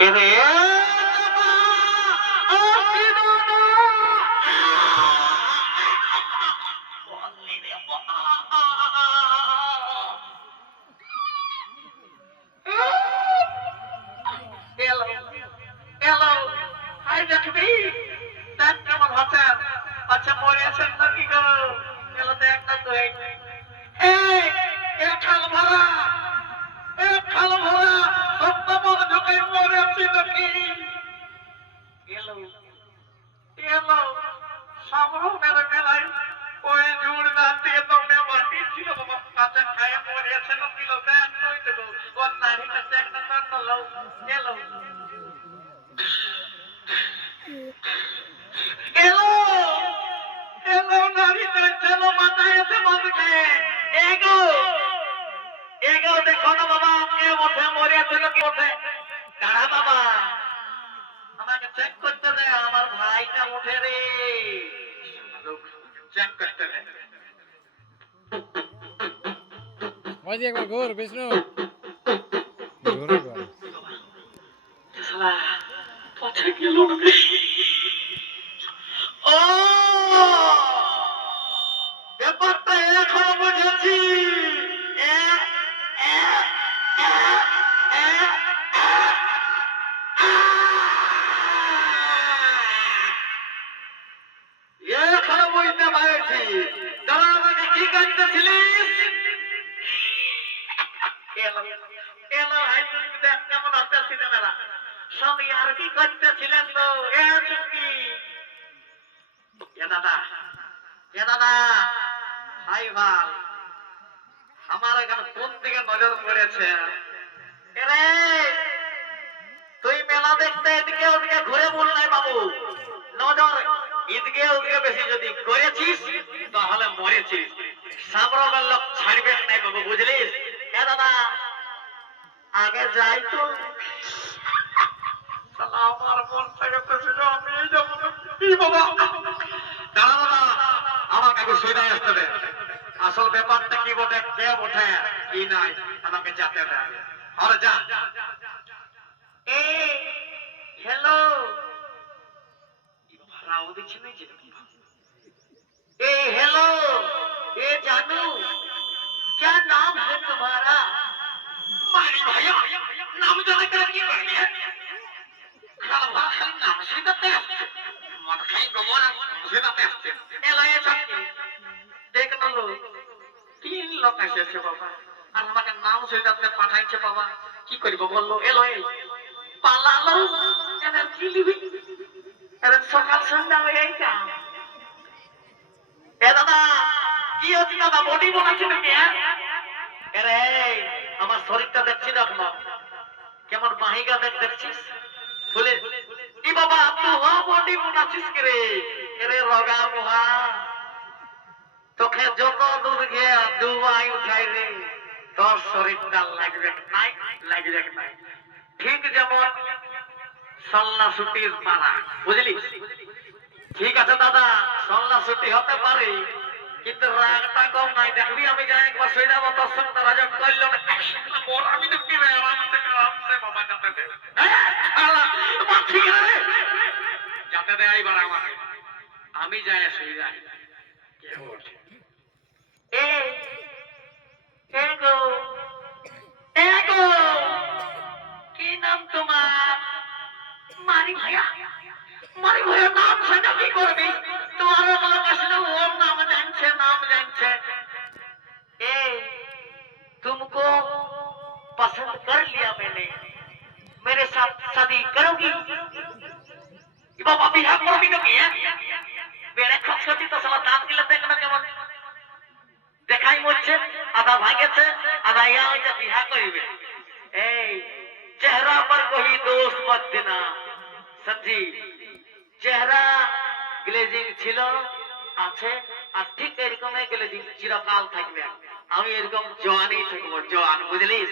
এরে আচ্ছা মরে আছেন নাকি গো? এলো দেখ না তো খাল ভরা খাল ভরা সপ্তাহ ঢুকে মরে আছি নাকি? এলো এলো সামনের মেলায় ওই জুড় না দিয়ে তোমরা মাটি ছিল বাবা কাঁচা খায় মরে আছে নাকি? লো দেখ তুই দেবো ওর নারীটা দেখ না তো লো এলো এলো এলো নারীটা চলো মাথায় এসে মদ খেয়ে এগো এগো দেখো না বাবা কে ওঠে মরে আছে নাকি ওঠে দাঁড়া বাবা আমাকে চেক করতে দে আমার ভাইটা উঠে রে চেক করতে দে ওই যে একবার ঘোর বিষ্ণু ঘোরে ঘর শালা পথে গেল ও ব্যাপারটা এখন বুঝেছি এখন বুঝতে পারছি তোরা আমাকে কি কাঁদতেছিলিস এলো এলো ভাই দেখ কেমন হচ্ছে মেলা সঙ্গে আর কি করতেছিলেন তো এ চুক্তি এ দাদা ভাই ভাল আমার এখানে কোন দিকে নজর পড়েছে এরে তুই মেলা দেখতে এদিকে ওদিকে ঘুরে বল নাই বাবু নজর এদিকে ওদিকে বেশি যদি করেছিস তাহলে মরেছিস সামরামের লোক ছাড়বে নাই বাবু বুঝলিস এ দাদা আগে যাই তো আমার মন থেকে তো শুধু আমি যাবো বাবা দাঁড়া দাদা আমাকে আগে সুবিধা আসতে দে আসল ব্যাপারটা কি বটে কে বটে কি নাই আমাকে যেতে দে আর যা এ हेलो ভাড়াও দিচ্ছি না যে ए हेलो ए जानू क्या नाम है तुम्हारा मारी भैया नाम जाने के लिए कर लिया खाला खाली नाम सीधा पे मत खाई गमोना सीधा पे ए लाए चक्की देख न लो तीन लोग এসেছে বাবা আর আমাকে নাম সেটাতে পাঠাইছে বাবা কি করিব বললো এলো এই পালালো এদের কি লিবি এদের সকাল সন্ধ্যা হয়ে কাম এ দাদা কি হচ্ছে দাদা বডি বানাচ্ছে নাকি আরে আমার শরীরটা দেখছিস এখন কেমন মাহিগা দেখছিস ফুলে কি বাবা তুই হো বডি বানাচ্ছিস কি রে এরে রগা মোহা তোকে যত দূর গিয়ে দুবাই উঠাই রে তোর শরীরটা লাগবে নাই ঠিক যেমন সল্লা ছুটির পালা বুঝলি ঠিক আছে দাদা সল্লা ছুটি হতে পারে কিন্তু রাগটা কম নাই দেখবি আমি যাই একবার সইরা তোর সঙ্গে রাজা করল আমি তো কি আরামসে বাবা যাতে দে যাতে দে এইবার আমাকে আমি যাই সইরা এগো এগো কি নাম তোমার মারি ভাইয়া নাম সেটা কি করবি তোমার আসলে ওর नाम जानছে ए तुमको पसंद कर लिया मैंने मेरे साथ शादी करोगी बाबा बिहार করবি নাকি বেড়ে খচখচি তো সালা দাঁত গিলে দেখ না কেমন দেখাই মরছে আধা ভাঙেছে আধা ইয়া হইছে বিহা করিবে এই চেহারা पर कोई दोष मत देना समझी চেহারা গ্লেজিং ছিল আছে আর ঠিক এরকম গ্লেজিং চিরকাল থাকবে আমি এরকম জওয়ানই থাকবো জওয়ান বুঝলিস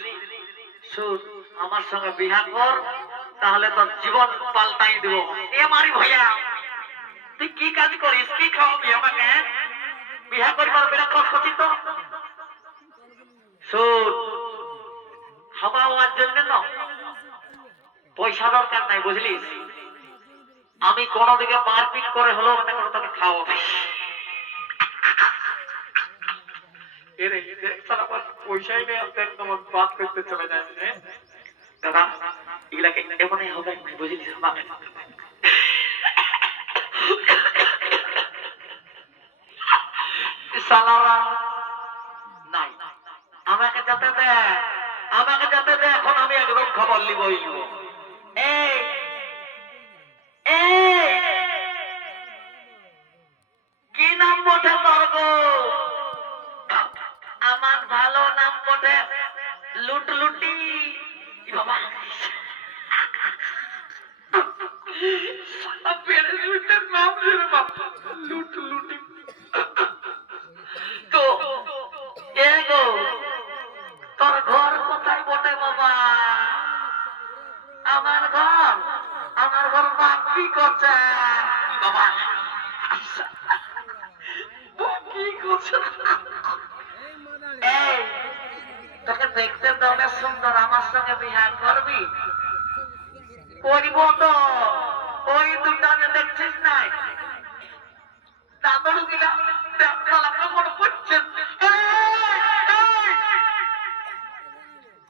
শুন আমার সঙ্গে বিয়া কর তাহলে তোর জীবন পাল্টাই দেব এ মারি ভাইয়া তুই কি কাজ করিস কি খাওয়াবি আমাকে বিয়া করবার বেলা খচখচি তো শুন হাওয়া হওয়ার জন্য না পয়সা দরকার নাই বুঝলিস, আমি কোনো দিকে মারপিট করে হলেও মনে করে তোকে খাওয়াবো। এরে দেখ সারা আমার পয়সাই নেই, দেখ তোমার বাদ করতে চলে যায়। দাদা এগুলাকে এমনই হবে বুঝলিস আমাকে। সালারা নাই, আমাকে যাতে দে, আমাকে যাতে দে, এখন আমি একদম খবর লিবই। এই এই কি নাম বটে তোর গো? আমার ভালো নাম বটে লুটলুটি। ই বাবা সালা পেরে লুটের নাম রে বাবা, লুটলুটি। তো এ গো তোর ঘর কোথায় বটে বাবা? আমার ঘর, আমার ঘর বাপ কি করছে? ই বাবা বাপ কি করছে? এই তোকে দেখতে তো অনেক সুন্দর, আমার সঙ্গে বিয়ে করবি? করব তো, ওই দুটা যে দেখছিস নাই দাদুর গিলা মনে পড়ছে।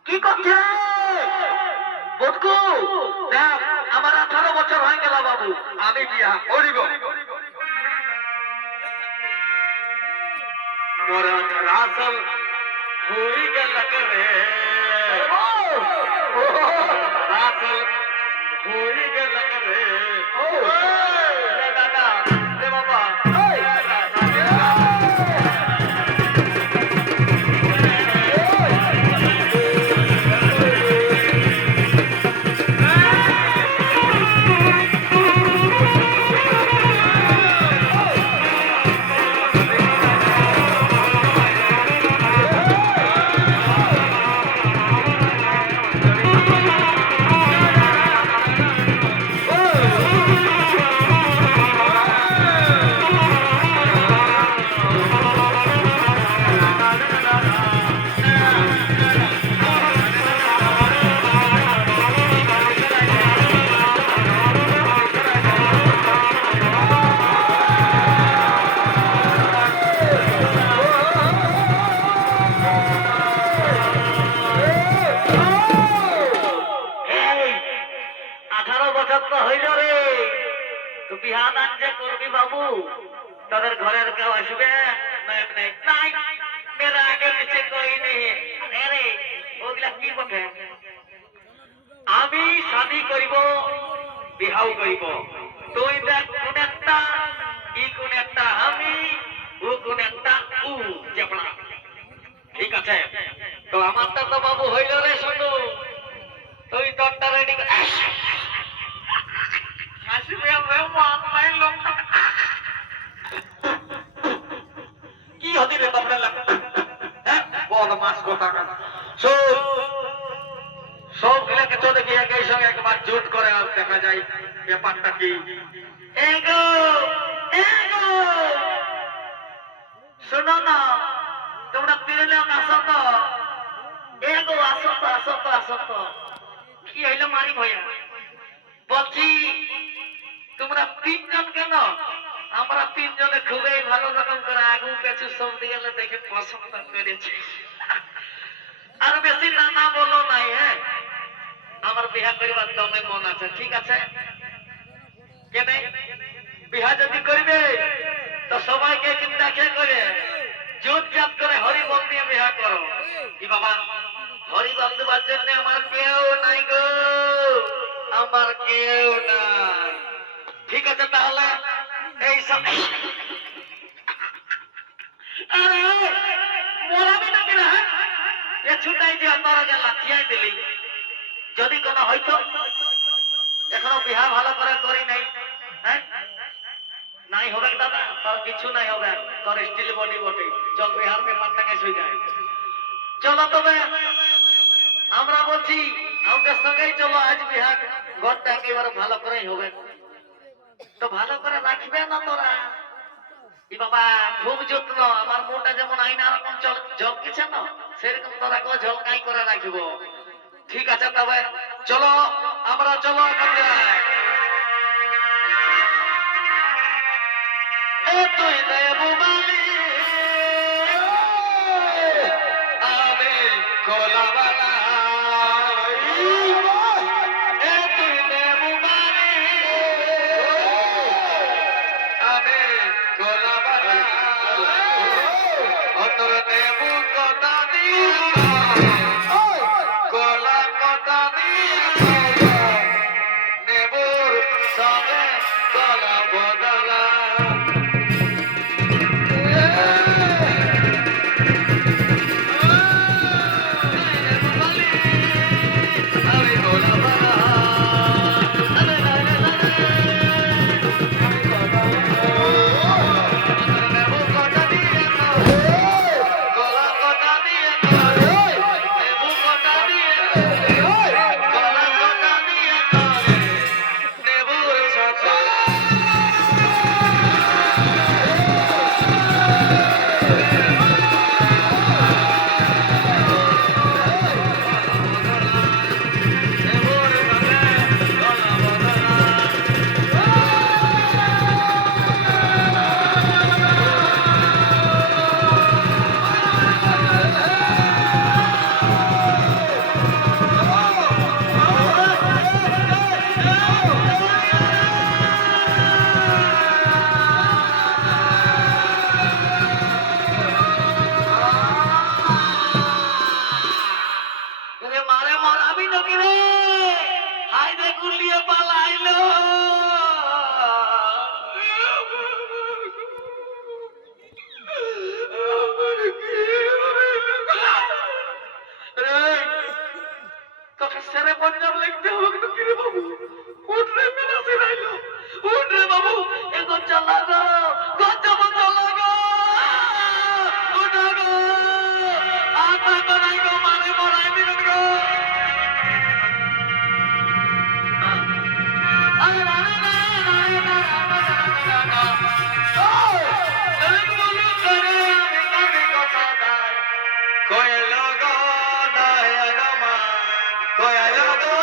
কি করছে বটকু? দেখ আমার 18 বছর হয়ে গেল বাবু, আমি বিয়া করিব। মোরা রাসল হই গেল রে, রাসল হই গেল রে। ও দাদা রে বাবা, বিহাদান যে করবি বাবু, তাদের ঘরের কেউ আসবে নাই, মেয়েরা আগে পিছিয়ে কই নেই। আরে ওগুলা কি বটে? আমি শাদি করিব, বিহাও করিব, তুই দেখ কোন একটা, ই কোন একটা আমি, ও কোন একটা উ জেপড়া। ঠিক আছে, তো আমারটা তো বাবু হইল রে শুনু, তুই তোরটা রেডি আসবে অনলাইন লোক। কি হতে রে তোমরা লোক? হ্যাঁ বল মাস গোটা কাটা সব গুলাকে তো দেখি একই সঙ্গে একবার জোট করে আর দেখা যায় ব্যাপারটা কি। এগো এগো শোনো না, তোমরা তিনজন আসো তো, এগো আসো তো, আসো তো, আসো তো। কি হইলো মারি ভাইয়া? বলছি তোমরা তিনজন কেন? আমরা তিনজনে খুবই ভালো রকম করে আগু পেছু সব দিকে দেখে পছন্দ করেছি। আর বেশি না বলো নাই, হ্যাঁ আমার বিয়া করিবার দমে মন আছে। ঠিক আছে, কেন বিয়া যদি করবে তো সবাইকে চিন্তা খেয়ে করে জোট জাত করে হরিবল দিয়ে বিয়া করো। কি বাবা হরিবল দেওয়ার জন্য আমার কেউ নাই গো, আমার কেউ নাই। ঠিক আছে তাহলে এই সব মরাবি নাকি না? ছুটাই যে তোরা যে লাঠিয়াই দিলি, যদি কোনো হয়তো এখনো বিহা ভালো করে করি নাই, হ্যাঁ নাই হবে দাদা, তোর কিছু নাই হবে, তোর স্টিল বডি বটে। চল বিহার পেপারটাকে শুই যায়, চলো তবে আমরা বলছি আমাদের সঙ্গেই চলো, আজ বিহার ঘরটা একেবারে ভালো করেই হবে। তো ভালো করে রাখবে না তোরা? ই বাবা খুব যত্ন, আমার মুখটা যেমন আইনা রকম ঝলকেছে না, সেরকম তোরা কেউ ঝলকাই করে রাখবো। ঠিক আছে তবে চলো আমরা চলো এখন যাই। এ তুই দেবু মালি আমি কোলাবালা এ তুই দেবু মালি আমি কোলাবালা অতর দেবু কথা দিয়া কোলা কথা দিয়া নেবুর সঙ্গে গলা বদলা আমি কোলাবালা নেবু কথা দিয়া গলা কথা দিয়া নেবু কথা দিয়া গলা কথা দিয়া নেবুর সাথে নেবুর সাথে গলা বদলা রে মারে মরাবি নাকি রে হাই রে গুলিয়ে পালাইলো রে তোকে সেরে পঞ্জাব লিখতে হবে নাকি রে বাবু উঠ রে মেরা সেরাইলো উঠ রে বাবু এগো চালা গো গজব চালা গো উঠা গো আতা করাই গো মারে মরাই দিন গো কোয়েলো গো নায়গমা কোয়েলো গো